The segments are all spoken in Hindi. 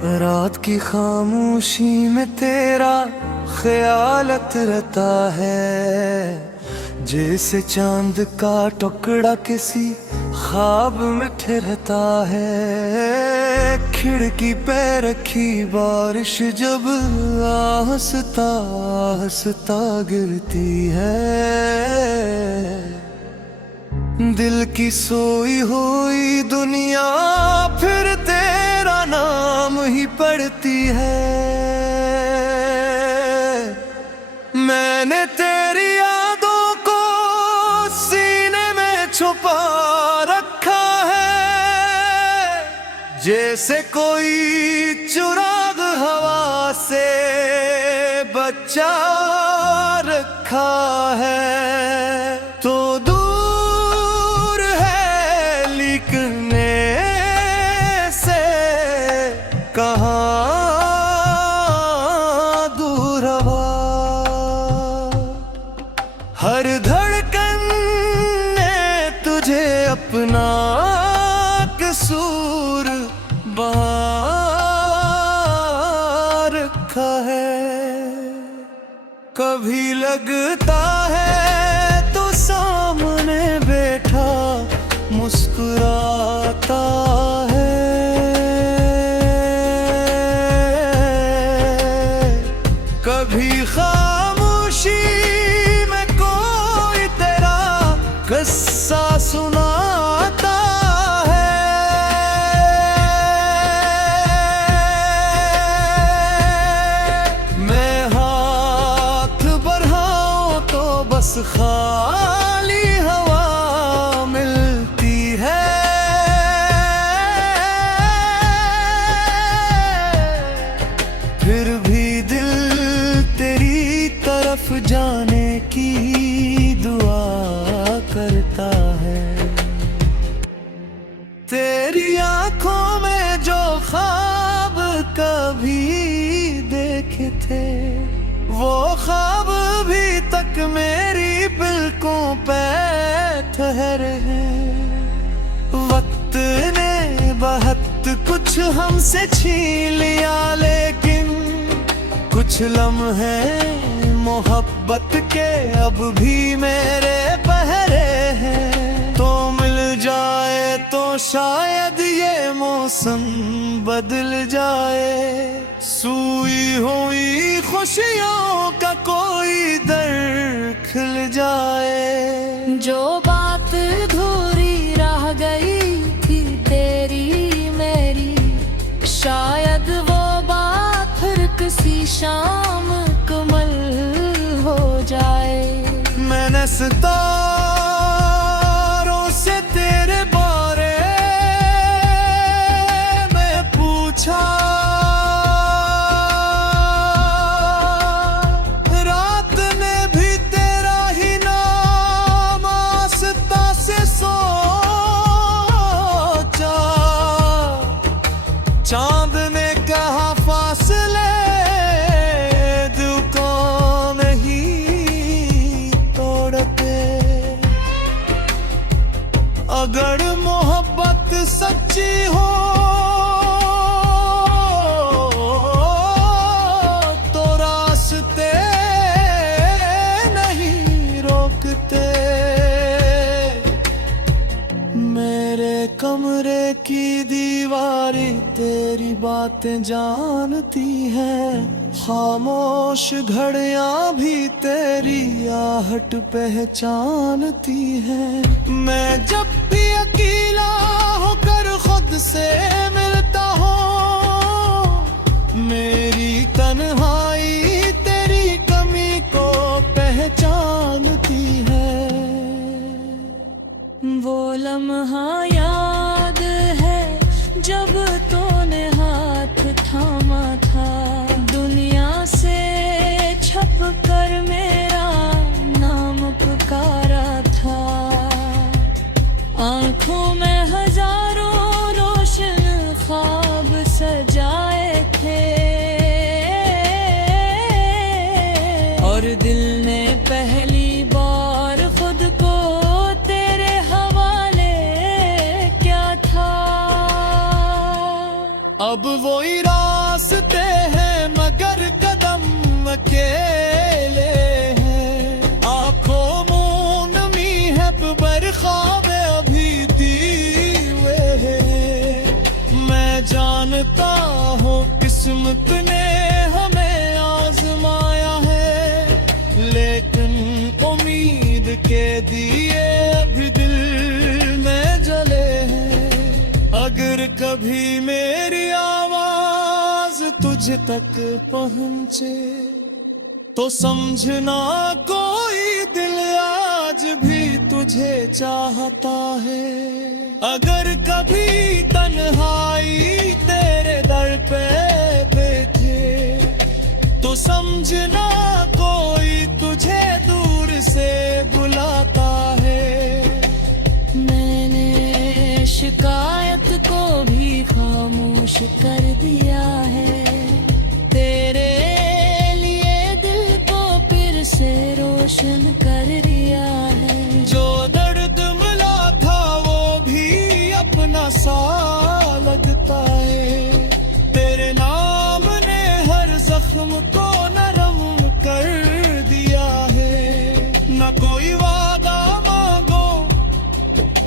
रात की खामोशी में तेरा ख्यालत रहता है, जैसे चांद का टुकड़ा किसी ख्वाब में ठहरता है। खिड़की पे रखी बारिश जब आहिस्ता आहिस्ता गिरती है, दिल की सोई हुई दुनिया फिर तेरा नाम ही पढ़ती है। मैंने तेरी यादों को सीने में छुपा रखा है, जैसे कोई चुराग हवा से बचा रखा है। तो दूर है लिखने से कहाँ दूर हवा, हर धड़कन ने तुझे अपना कसूर बहा रखा है। कभी लगता है तो सामने बैठा मुस्कुराता है, कभी खामोशी में कोई तेरा किस्सा सुनाता है। मैं हाथ बढ़ाऊं तो बस खाली हवा मिलती है। फिर भी दिल तेरी तरफ जाने की दुआ करता है। तेरी आंखों में जो ख्वाब कभी देखे थे, वो ख्वाब भी तक मेरी पलकों पे ठहरे हैं। वक्त ने बहुत कुछ हमसे छीन लिया, लेकिन कुछ लम्हे मोहब्बत के अब भी मेरे पहरे हैं। तो मिल जाए तो शायद ये मौसम बदल जाए, सूई हुई खुशियों का कोई दर खिल जाए। जो बात अधूरी रह गई थी तेरी मेरी, शायद वो बात फिर किसी शाम कमल हो जाए। मैंने सितारों से तेरे बारे में पूछा, रात ने भी तेरा ही नाम आस्था से सोचा। चांद ने कहा फासले दिल को नहीं तोड़ते। अगर मोहब्बत सच्ची हो तो रास्ते नहीं रोकते। मेरे कमरे की दीवारें तेरी बातें जानती हैं, खामोश घड़ियां भी तेरी आहट पहचानती हैं। मैं जब भी अकेला होकर खुद से मिलता हूँ, मेरी तन्हाई तेरी कमी को पहचानती है। वो लम्हा याद है जब तूने हाथ थामा था, दुनिया से छप कर मेरा नाम पुकारा था। आंखों में हजारों रोशन ख्वाब सजाए थे, और दिल ने पहली बार खुद को तेरे हवाले क्या था। अब वो इरादा किस्मत ने हमें आजमाया है, लेकिन उम्मीद के दिए अभी दिल में जले हैं। अगर कभी मेरी आवाज तुझ तक पहुंचे तो समझना कोई दिल आज भी तुझे चाहता है। अगर कभी तन्हाई तेरे दर पे बैठे तो समझना कोई तुझे दूर से बुलाता है। मैंने शिकायत को भी खामोश कर दिया है, तेरे से रोशन कर दिया है। जो दर्द मिला था वो भी अपना सा लगता है, तेरे नाम ने हर जख्म को नरम कर दिया है। न कोई वादा मांगो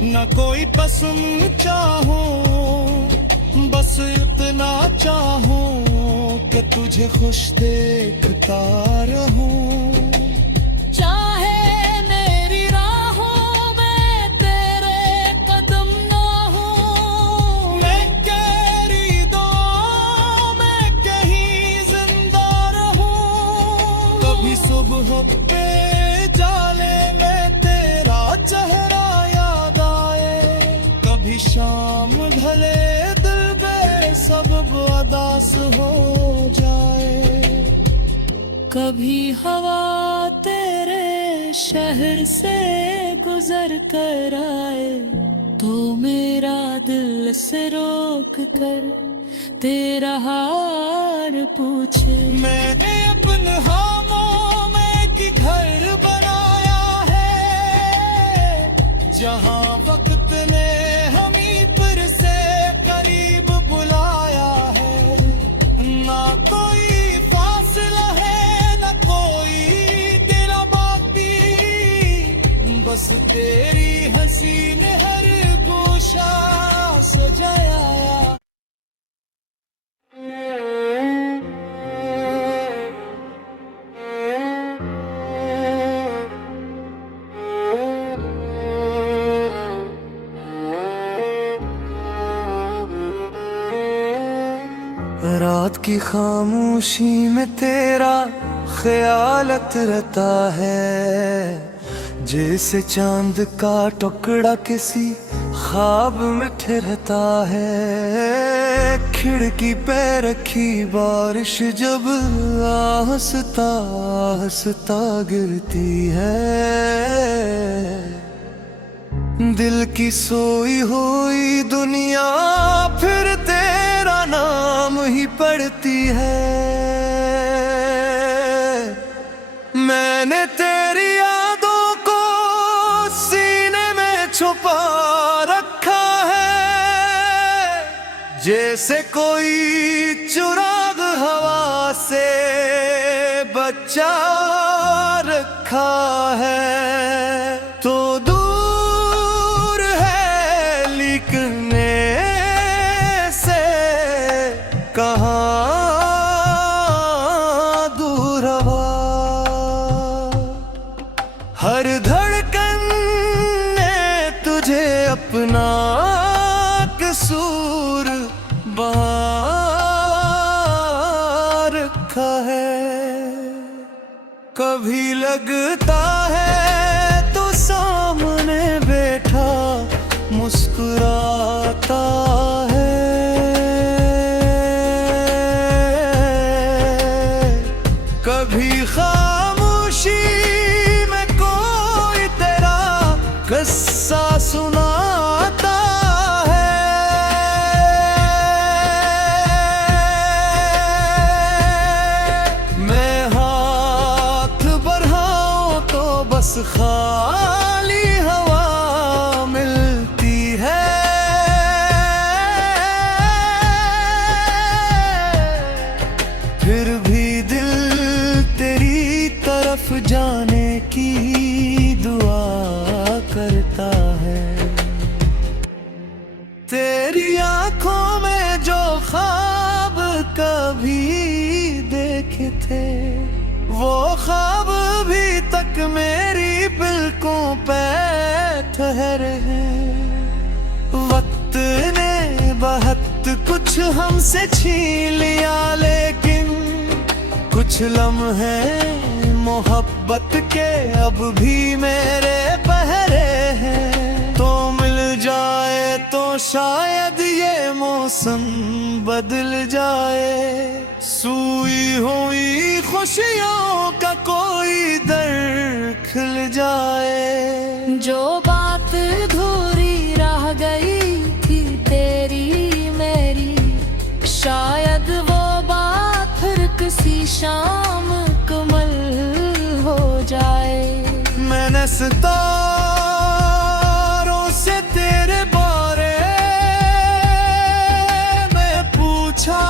न कोई पसंद चाहो, बस इतना चाहो कि तुझे खुश देखता रहूं। चाहे मेरी राहों में तेरे कदम ना हो, मैं तेरी दुआओं में कहीं जिंदा रहूं। कभी सुबह पे जाले में तेरा चेहरा याद आए, कभी शाम ढले दिल पे सब अदास हो जाए। कभी हवा तेरे शहर से गुजर कर आए तो मेरा दिल से रोक कर तेरा हाल पूछे। मैंने अपने हाथों में की घर बनाया है, जहां वक्त ने हमें फिर से करीब बुलाया है। ना कोई फासला है न कोई तेरा बाकी, बस तेरी हंसी ने हर गोशा सजाया। रात की खामोशी में तेरा ख्यालत रहता है, जैसे चांद का टुकड़ा किसी ख्वाब में ठहरता है। खिड़की पे रखी बारिश जब आहिस्ता आहिस्ता गिरती है, दिल की सोई हुई दुनिया फिर तेरा नाम ही पढ़ती है। मैंने तेरी यादों को सीने में छुपा रखा है, जैसे कोई चुराग हवा से बचा रखा है। तो दूर है लिखने से कहाँ दूर हवा, हर धड़कन ने तुझे अपना कसूर बहा रखा है। कभी लगता है तो सामने बैठा मुस्कुराता है, कभी खामोशी में कोई तेरा किस्सा सुनाता है। मैं हाथ बढ़ाऊं तो थे, वो ख्वाब भी तक मेरी पलकों पे ठहरे हैं। वक्त ने बहुत कुछ हमसे छीन लिया, लेकिन कुछ लम्हे मोहब्बत के अब भी मेरे पहरे हैं। तो मिल जाए तो शायद ये मौसम बदल जाए, सूई हुई खुशियों का कोई दर खिल जाए। जो बात अधूरी रह गई थी तेरी मेरी, शायद वो बात फिर किसी शाम कमल हो जाए। मैंने सितारों से तेरे बारे में पूछा,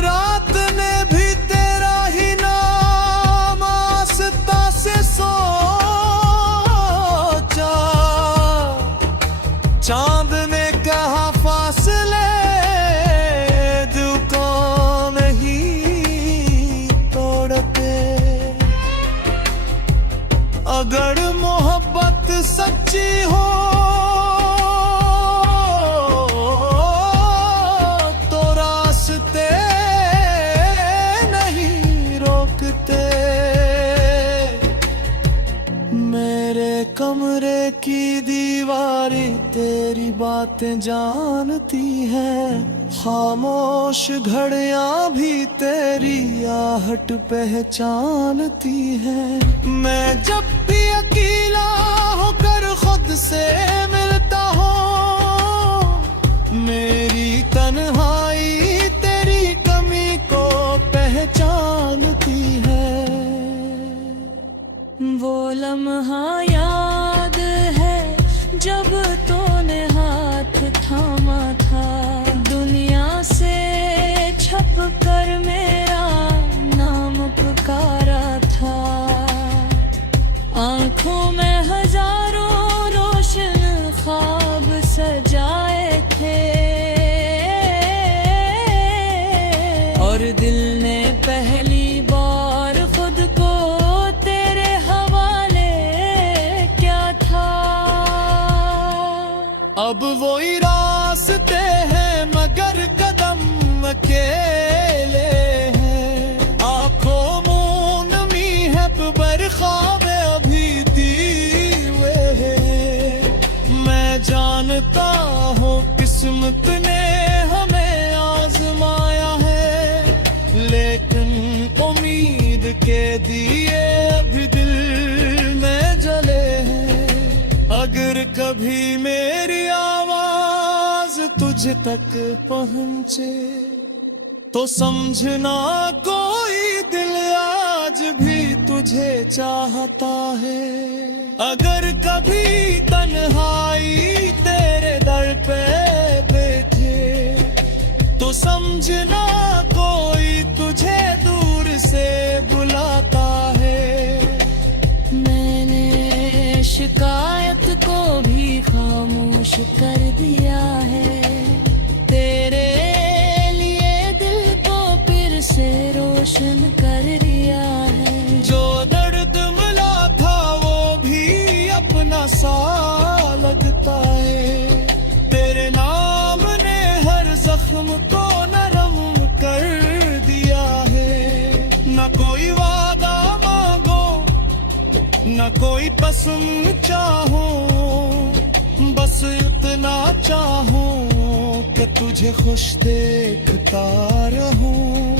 रात ने भी तेरा ही नाम आस्था से सोचा। चांद ने कहा फासले दिल को नहीं तोड़ते। अगर मोहब्बत सच्ची हो तो रास्ते नहीं रोकते। मेरे कमरे की दीवारें तेरी बातें जानती हैं, खामोश घड़ियां भी तेरी आहट पहचानती हैं। मैं जब भी अकेला होकर खुद से मिलता हूँ, मेरी तन्हाई तेरी कमी को पहचानती है। वो लम्हा याद है जब तूने हाथ थामा था, दुनिया से छप कर मेरा नाम पुकारा था। आंखों में हजारों रोशन ख्वाब सजाए थे, और दिल ने पहली बार खुद को तेरे हवाले क्या था। अब वही रास्ते हैं मगर कदम अकेले हैं। आंखों में नमी है पर ख्वाब अभी दीवे हैं। मैं जानता हूँ किस्मत ने हमें आजमाया है, लेकिन उम्मीद के दिए अभी दिल में जले हैं। अगर कभी मेरी आवाज तुझ तक पहुंचे तो समझना कोई दिल आज भी तुझे चाहता है। अगर कभी तन्हाई तेरे दर पे बैठे तो समझना कोई तुझे दूर से बुलाता है। मैंने शिकायत को भी खामोश कर दिया है, तेरे लिए दिल को फिर से रोशन कर दिया है। जो दर्द मिला था वो भी अपना सा लगता है, तेरे नाम ने हर जख्म को नरम कर दिया है। न कोई वादा मांगो न कोई पसंद चाहो, बस इतना चाहूं कि तुझे खुश देखता रहूं।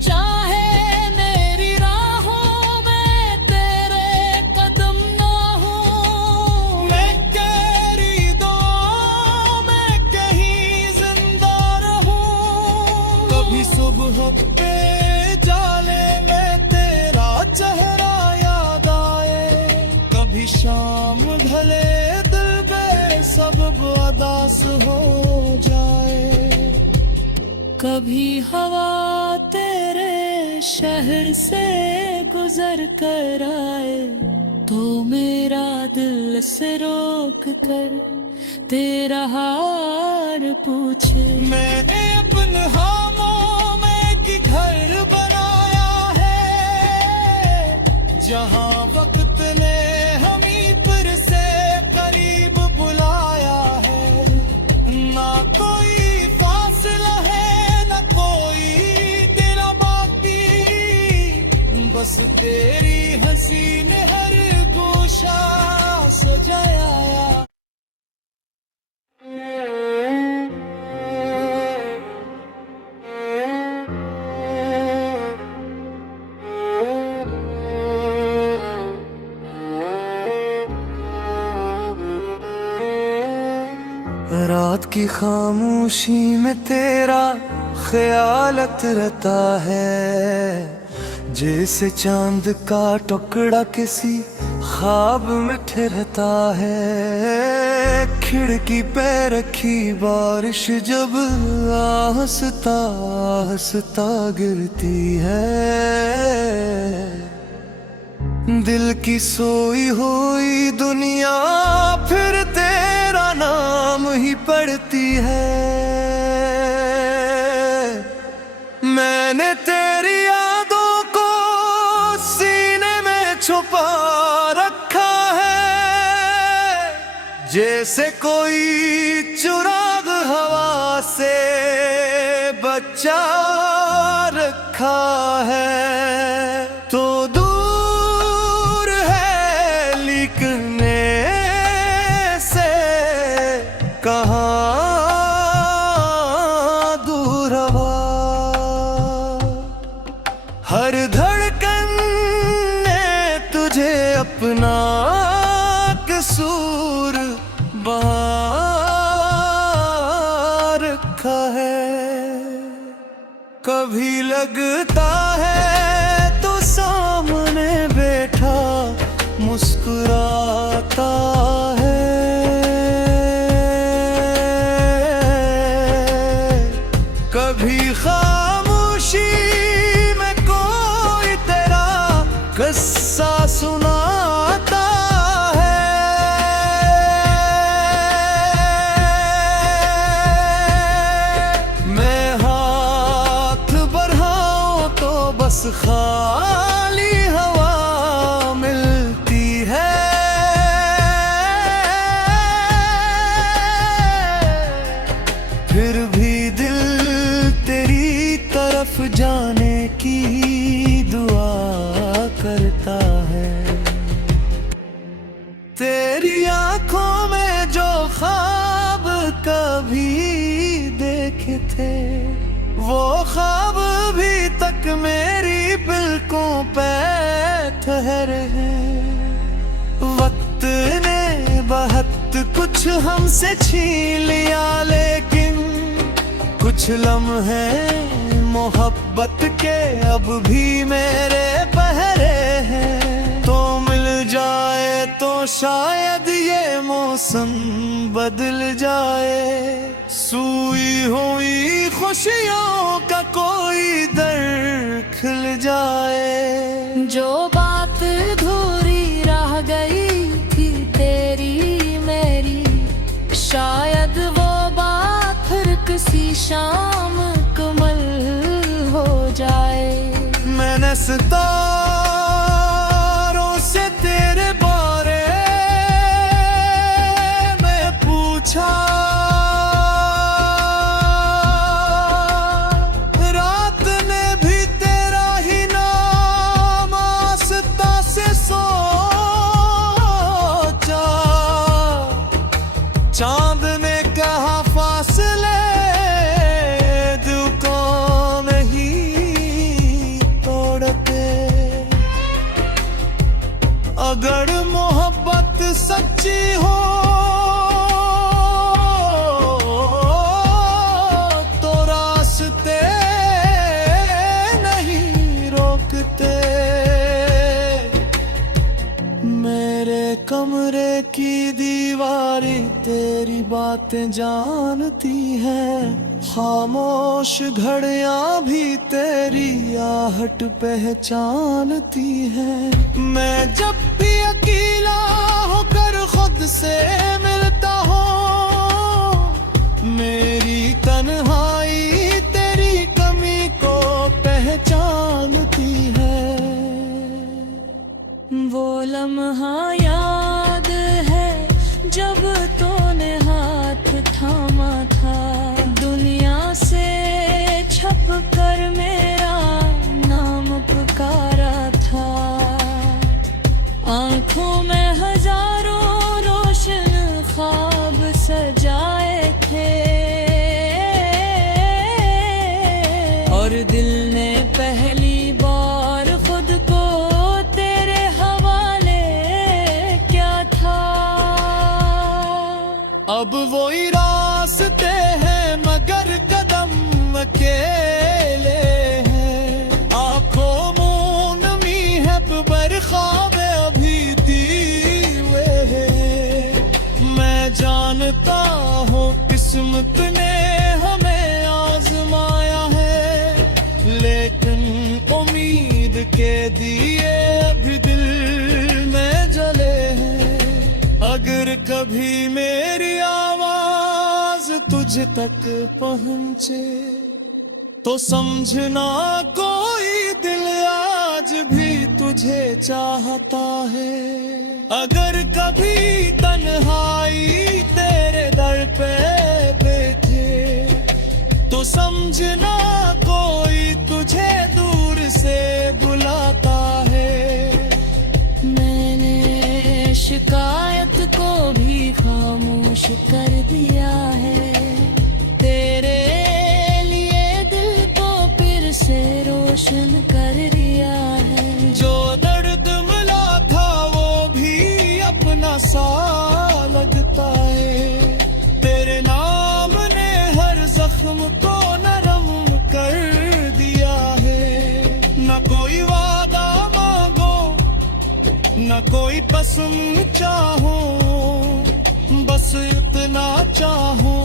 चाहे मेरी राहों में तेरे कदम ना हो, मैं तेरी दुआओं में कहीं जिंदा रहूं। कभी सुबह पे जाले में तेरा चेहरा याद आए, कभी शाम ढले दिल सब अदास हो जाए। कभी हवा तेरे शहर से गुजर कर आए तो मेरा दिल से रोक कर तेरा हाल पूछे। मैंने बस तेरी हंसी ने हर गोशा सजाया। रात की खामोशी में तेरा ख्यालत रहता है, जैसे चांद का टुकड़ा किसी ख्वाब में ठहरता है। खिड़की पे रखी बारिश जब आहिस्ता आहिस्ता गिरती है, दिल की सोई हुई दुनिया फिर तेरा नाम ही पढ़ती है। मैंने तेरी यादों को सीने में छुपा रखा है, जैसे कोई चुराग हवा से बचा रखा है। तो दूर है लिखने से कहाँ दूर हवा, हर धड़कन ने तुझे अपना कसूर बहा रखा है। कभी लगता है तो सामने बैठा मुस्कुराता है, कभी खामोशी में कोई तेरा किस्सा सुनाता है। मैं हाथ बढ़ाऊं तो बस खाली हवा मिलती है। फिर भी दिल तेरी तरफ जाने की दुआ करता है। तेरी आंखों में जो ख्वाब कभी देखे थे, वो ख्वाब भी तक मेरी पलकों पे ठहरे हैं। वक्त ने बहुत कुछ हमसे छीन लिया, लेकिन कुछ लम्हे मोहब्बत के अब भी मेरे पहरे हैं। तो मिल जाए तो शायद ये मौसम बदल जाए, सूई हुई खुशियों का कोई दर खिल जाए। जो बात अधूरी रह गई थी तेरी मेरी, शायद वो बात फिर किसी शाम कमल हो जाए। मैंने सितारों से तेरे बारे में पूछा, रात ने भी तेरा ही नाम आस्था से सोचा। चांद ने कहा फासले दिल को नहीं तोड़ते। अगर मोहब्बत सच्ची हो तो रास्ते नहीं रोकते। मेरे कमरे की दीवारें तेरी बातें जानती हैं, खामोश घड़ियां भी तेरी आहट पहचानती हैं। मैं जब भी अकेला होकर खुद से मिलता हूँ, मेरी तन्हाई तेरी कमी को पहचानती है। वो लम्हा याद है जब तूने हाथ थामा था, दुनिया से छप कर मेरा नाम पुकारा था। जाए थे, और दिल ने पहली बार खुद को तेरे हवाले क्या था। अब वही रास्ते हैं मगर कदम अकेले हैं, आंखों मुंह नमी है बरखावे अभी दीवे हैं। मैं जानता हूँ किस्मत ने हमें आजमाया है, लेकिन उम्मीद के दिए अभी दिल में जले हैं। अगर कभी मेरी आवाज तुझ तक पहुंचे तो समझना कोई दिल आज भी तुझे चाहता है। अगर कभी तन्हाई तेरे दर पे बैठे तो समझना कोई तुझे दूर से बुलाता है। मैंने शिकायत को भी खामोश कर दिया है, तेरे लिए दिल को फिर से रोशन कर दिया है। जो दर्द मिला था वो भी अपना सा लगता है, तेरे नाम ने हर जख्म को नरम कर दिया है। न कोई वादा मांगो न कोई पसंद चाहो, बस इतना चाहूं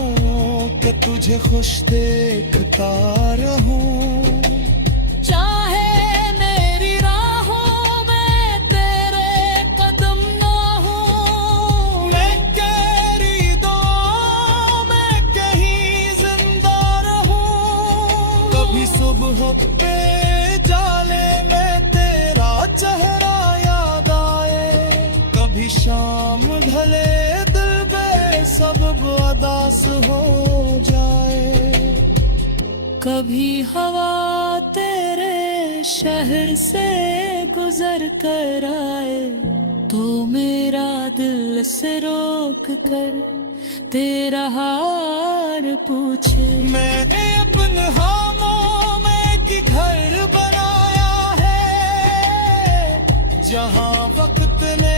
कि तुझे खुश देखता रहूं। चाहे मेरी राहों में तेरे कदम ना हो, मैं तेरी दुआओं में कहीं जिंदा रहूं। कभी सुबह पे जाले में तेरा चेहरा याद आए, कभी शाम ढले सब उदास हो जाए। कभी हवा तेरे शहर से गुजर कर आए तो मेरा दिल से रोक कर तेरा हाल पूछे। मैंने अपने हाथों में की घर बनाया है, जहां वक्त ने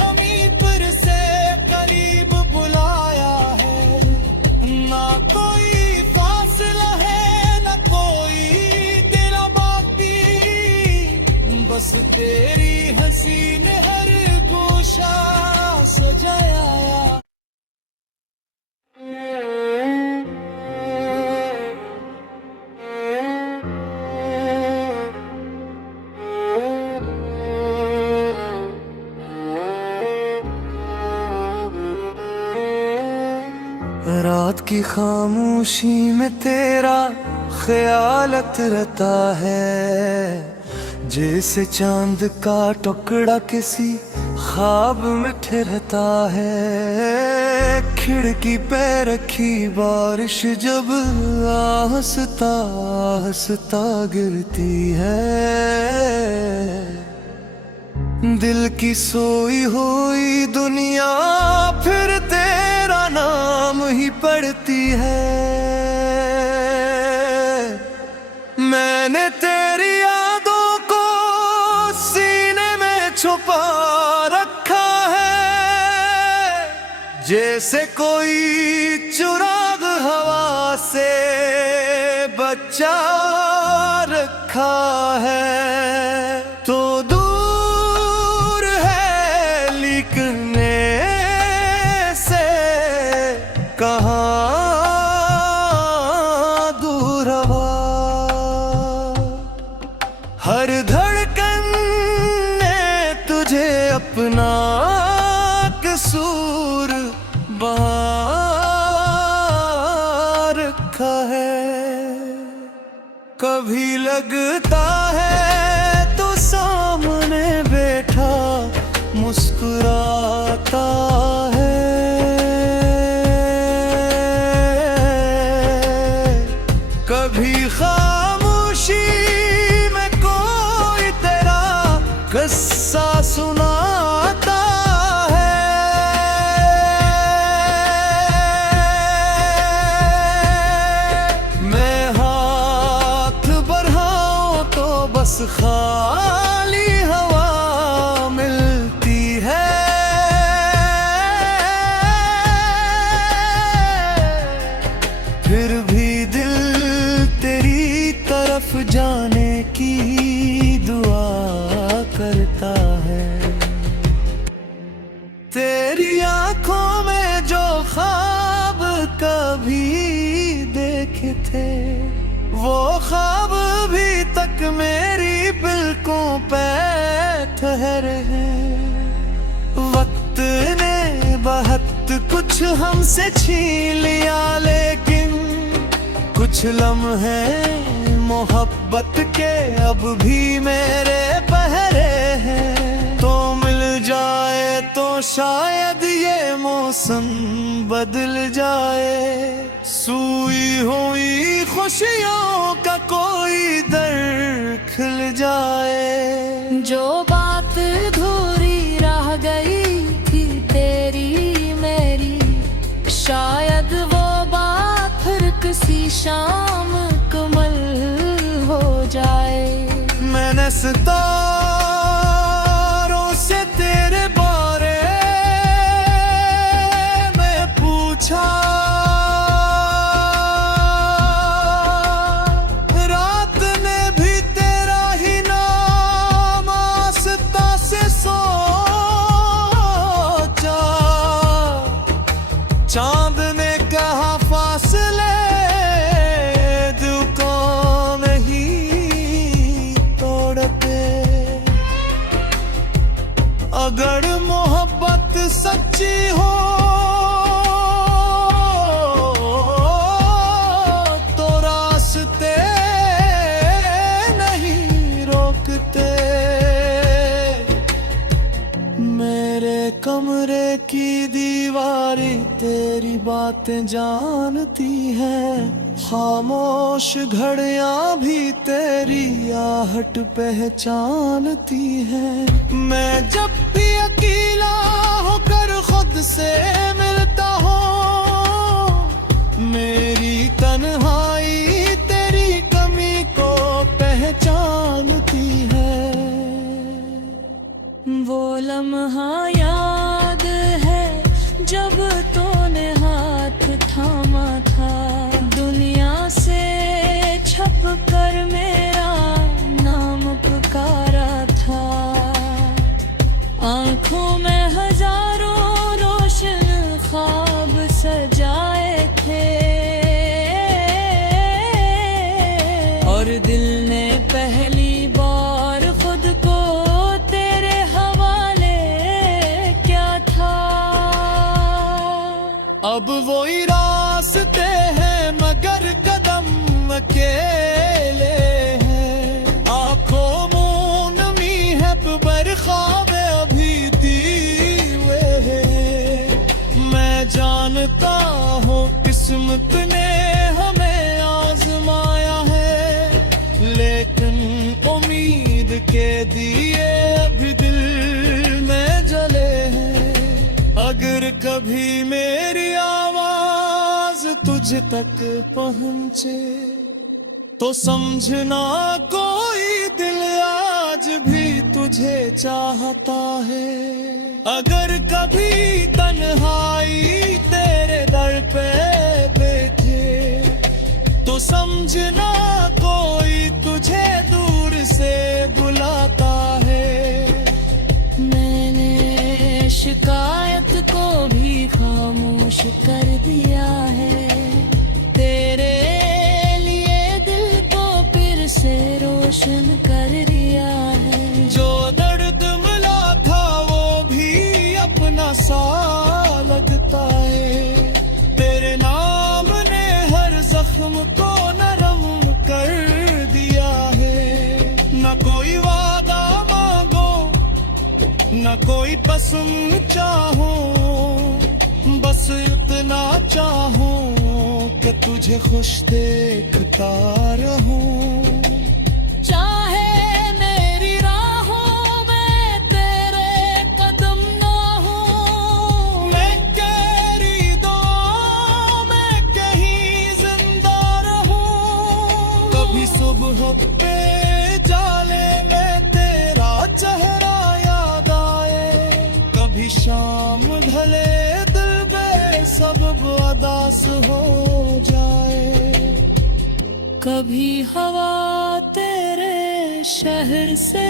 हमें फिर से करीब बुलाया है। ना कोई फासला है न कोई तेरा बाकी, बस तेरी हंसी ने हर गोशा सजाया। रात की खामोशी में तेरा ख्यालत रहता है, जैसे चांद का टुकड़ा किसी ख्वाब में ठहरता है। खिड़की पे रखी बारिश जब आहिस्ता आहिस्ता गिरती है, दिल की सोई हुई दुनिया फिर तेरा नाम ही पढ़ती है। मैंने तेरी यादों को सीने में छुपा रखा है, जैसे कोई चुराग हवा से बचा रखा है। तो दूर है लिखने से कहाँ दूर हवा, हर धड़कन ने तुझे अपना कसूर बहा रखा है। कभी लगता है तो सामने बैठा मुस्कुराता है, कभी खामोशी में कोई तेरा किस्सा सुनाता है। कभी देखे थे, वो ख्वाब भी तक मेरी पलकों पे ठहरे हैं। वक्त ने बहुत कुछ हमसे छीन लिया, लेकिन कुछ लम्हे मोहब्बत के अब भी मेरे पहरे हैं। तो मिल जाए तो शायद ये मौसम बदल जाए, सूई हुई खुशियों का कोई दर खिल जाए। जो बात अधूरी रह गई थी तेरी मेरी, शायद वो बात फिर किसी शाम कमल हो जाए। मैंने सितारों से तेरे बारे में पूछा, रात ने भी तेरा ही नाम आस्था से सोचा। चांद ने कहा फासले दिल को नहीं तोड़ते। अगर मोहब्बत सच्ची हो तो रास्ते नहीं रोकते। मेरे कमरे की दीवारें तेरी बातें जानती हैं, खामोश घड़ियां भी तेरी आहट पहचानती हैं। मैं जब भी अकेला होकर खुद से मिलता हूँ, मेरी तन्हाई तेरी कमी को पहचानती है। वो लम्हा याद है जब तूने हाथ थामा था, दुनिया से छप कर मेरा नाम पुकारा था। आंखों में हजारों रोशन ख्वाब सजाए थे, और दिल ने पहली बार खुद को तेरे हवाले क्या था। अब वही रास्ते हैं मगर कदम अकेले हैं। आंखों मुंह नमी है पर ख्वाबे अभी दीवे हैं। मैं जानता हूँ किस्मत ने हमें आजमाया है, लेकिन उम्मीद के दिए अभी दिल में जले हैं। अगर कभी मेरी आवाज तुझ तक पहुंचे तो समझना कोई दिल आज भी तुझे चाहता है। अगर कभी तन्हाई तेरे दर पे बैठे तो समझना कोई तुझे दूर से बुलाता है। मैंने शिकायत को भी खामोश कर दिया है, तेरे लिए दिल को फिर से रोशन कर दिया है। जो दर्द मिला था वो भी अपना सा लगता है, तेरे नाम ने हर जख्म को नरम कर दिया है। न कोई वादा मांगो न कोई पसंद चाहो, बस इतना चाहूं कि तुझे खुश देखता रहूं। चाहे मेरी राहों में तेरे कदम ना हो, मैं तेरी दुआओं में कहीं जिंदा रहूं। कभी सुबह पे जाले में तेरा चेहरा याद आए, कभी शाम ढले दिल में सब अदास हो जाए। कभी हवा तेरे शहर से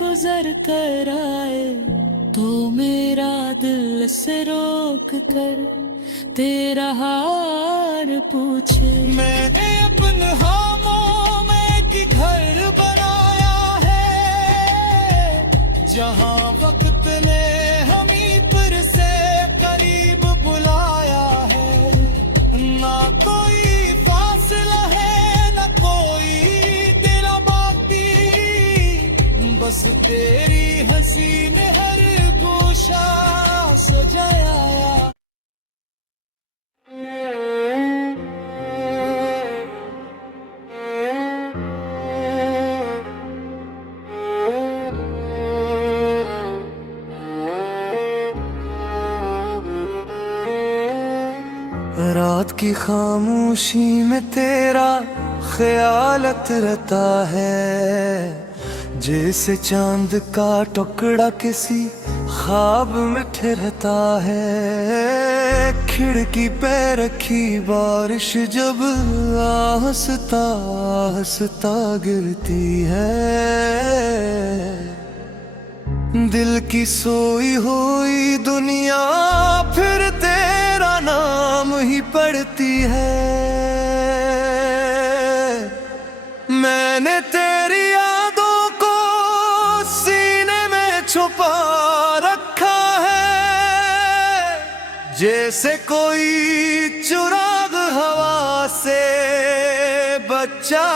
गुजर कर आए तो मेरा दिल से रोक कर तेरा हाथ और पूछे। मैंने अपने हाथों में एक घर बनाया है, जहाँ वक्त ने हमें फिर से करीब बुलाया है। ना कोई फासला है, ना कोई तेरा बाकी, बस तेरी हंसी ने हर गोशा सजाया। रात की खामोशी में तेरा ख्यालत रहता है, जैसे चांद का टुकड़ा किसी ख्वाब में ठहरता है। खिड़की पे रखी बारिश जब आहिस्ता आहिस्ता गिरती है, दिल की सोई हुई दुनिया फिर तेरा नाम ही पढ़ती है। मैंने तेरी यादों को सीने में छुपा रखा है, जैसे कोई चुराग हवा से बचा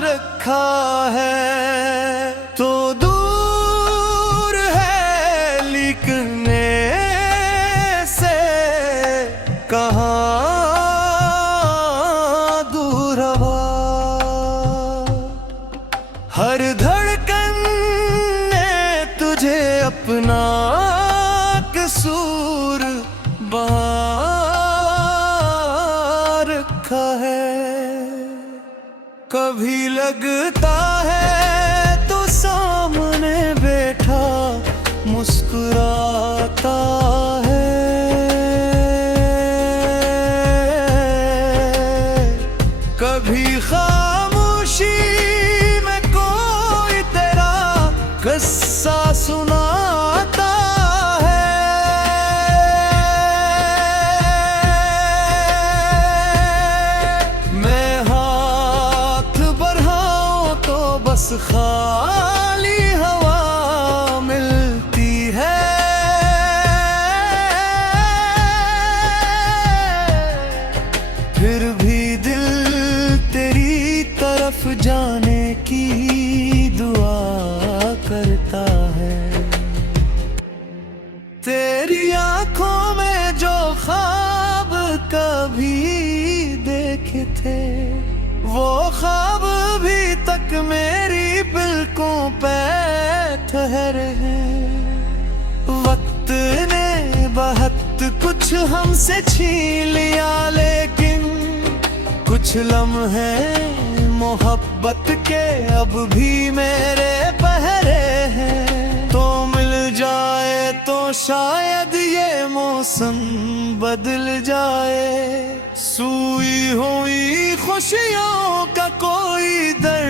रखा है। तो दूर है लिखने से कहाँ दूर हवा, हर धड़कन ने तुझे अपना कसूर बहा रखा है। कभी लगता है तो सामने बैठा मुस्कुराता है, कभी खामोशी में कोई तेरा किस्सा सुनाता है। मैं हाथ बढ़ाऊं तो बस खाली हवा मिलती है। फिर भी दिल तेरी तरफ जाने की दुआ करता है। तेरी आंखों में जो ख्वाब कभी देखे थे, वो ख्वाब भी तक मेरी पलकों पे ठहरे हैं। वक्त ने बहुत कुछ हमसे छीन लिया, लेकिन कुछ लम्हे मोहब्बत के अब भी मेरे पहरे हैं। तो मिल जाए तो शायद ये मौसम बदल जाए, सूई हुई खुशियों का कोई दर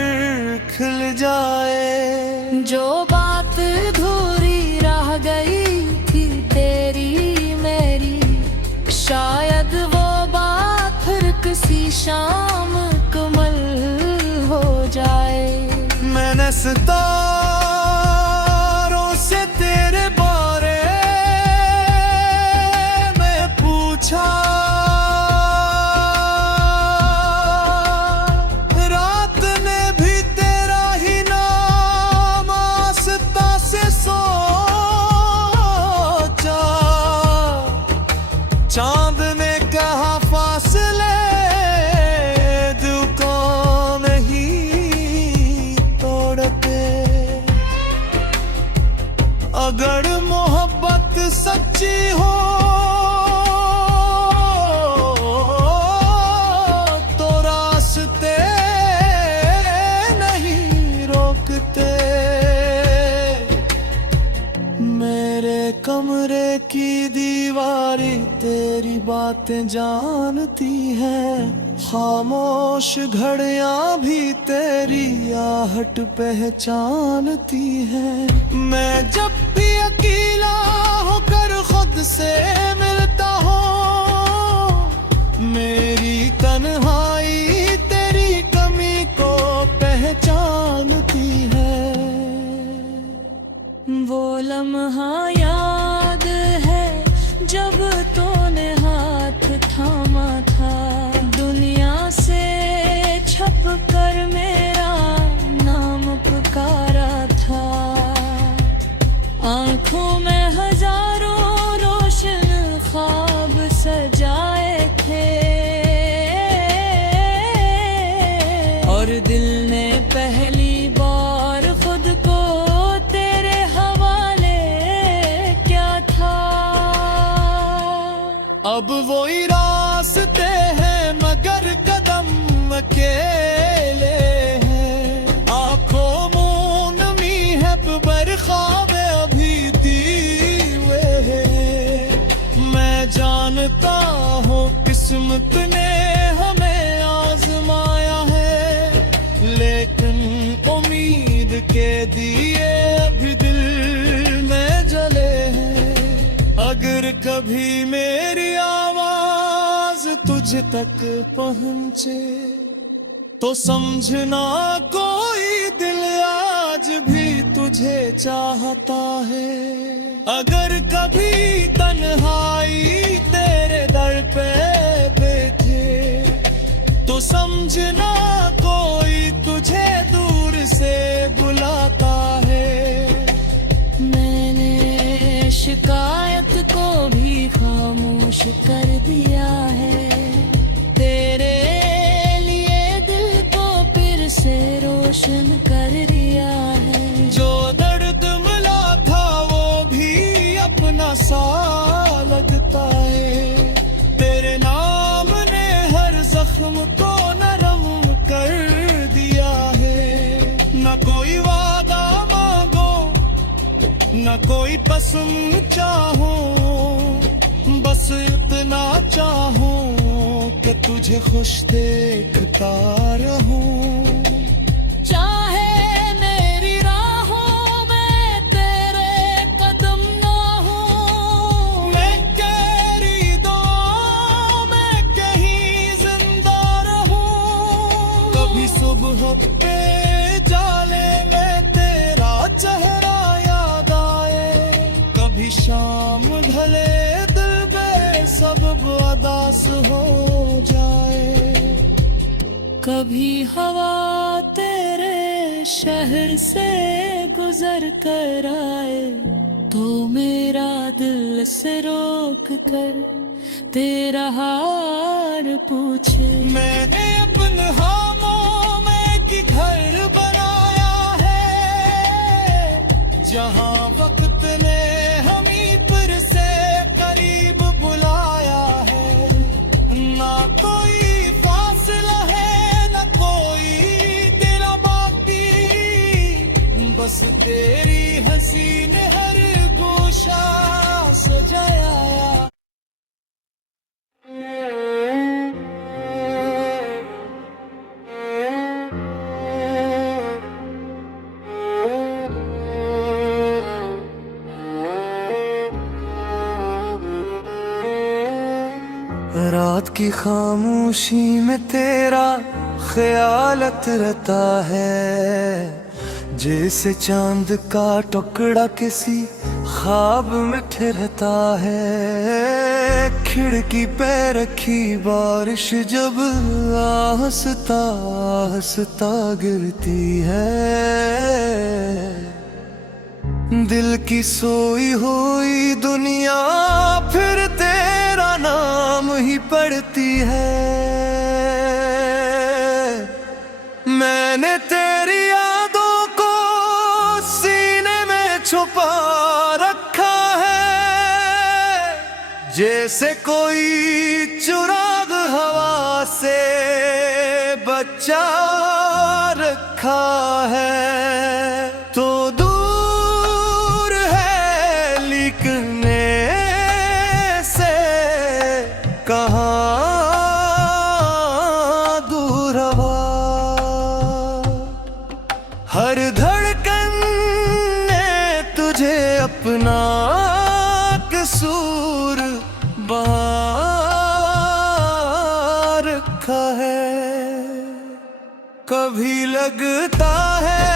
खिल जाए। जो बात अधूरी रह गई थी तेरी मेरी, शायद वो बात फिर किसी शाम कमल हो जाए। मैंने सितारों से तेरे बारे में पूछा, रात ने भी तेरा ही नाम आस्था से सोचा। चांद ने कहा फासले दिल को नहीं तोड़ते। अगर मोहब्बत सच्ची हो तो रास्ते नहीं रोकते। मेरे कमरे की दीवारें तेरी बातें जानती है, खामोश घड़ियां भी तेरी आहट पहचानती है। मैं जब भी अकेला होकर खुद से मिलता हूँ, मेरे दिल ने पहली बार खुद को तेरे हवाले क्या था। अब वही रास्ते हैं मगर कदम अकेले हैं। आंखों मूंद नमी है बरखावे अभी दीवे हैं। मैं जानता हूँ किस्मत ने हमें आजमाया है, लेकिन उम्मीद के दिए अभी दिल में जले हैं। अगर कभी मेरी आवाज तुझ तक पहुंचे तो समझना कोई दिल आज भी तुझे चाहता है। अगर कभी तन्हाई तेरे दर पे बैठे तो समझना कोई तुझे दूर से बुलाता है। मैंने शिकायत को भी खामोश कर दिया है, तेरे लिए दिल को फिर से रोशन कर दिया है। जो दर्द मिला था वो भी अपना सा लगता है। तेरे नाम ने हर जख्म को नरम कर दिया है। न कोई वादा मांगो न कोई पसंद चाहो, बस इतना चाहूं कि तुझे खुश देखता रहूं। चाहे मेरी राहों में तेरे कदम ना हो, मैं तेरी दुआओं में कहीं जिंदा रहूं। कभी सुबह पे जाले में तेरा चेहरा याद आए, कभी शाम ढले सब अदास हो जाए। कभी हवा तेरे शहर से गुजर कर आए तो मेरा दिल से रोक कर तेरा हाल पूछे। मैंने अपने हाथों में की घर बनाया है, जहां वक्त ने हमी पर से करीब बुलाया है। ना कोई फासला है न कोई तेरा बाकी, बस तेरी हंसी ने हर गोशा सजाया। रात की खामोशी में तेरा ख्यालत रहता है, जैसे चांद का टुकड़ा किसी ख्वाब में ठहरता है। खिड़की पे रखी बारिश जब आहिस्ता आहिस्ता गिरती है, दिल की सोई हुई दुनिया फिर तेरा नाम ही पढ़ती है। मैंने तेरी यादों को सीने में छुपा रखा है, जैसे कोई चुराग हवा से बचा रखा है। तो दूर है लिखने से कहाँ दूर हवा, हर धड़कन ने तुझे अपना कसूर बहा रखा है। कभी लगता है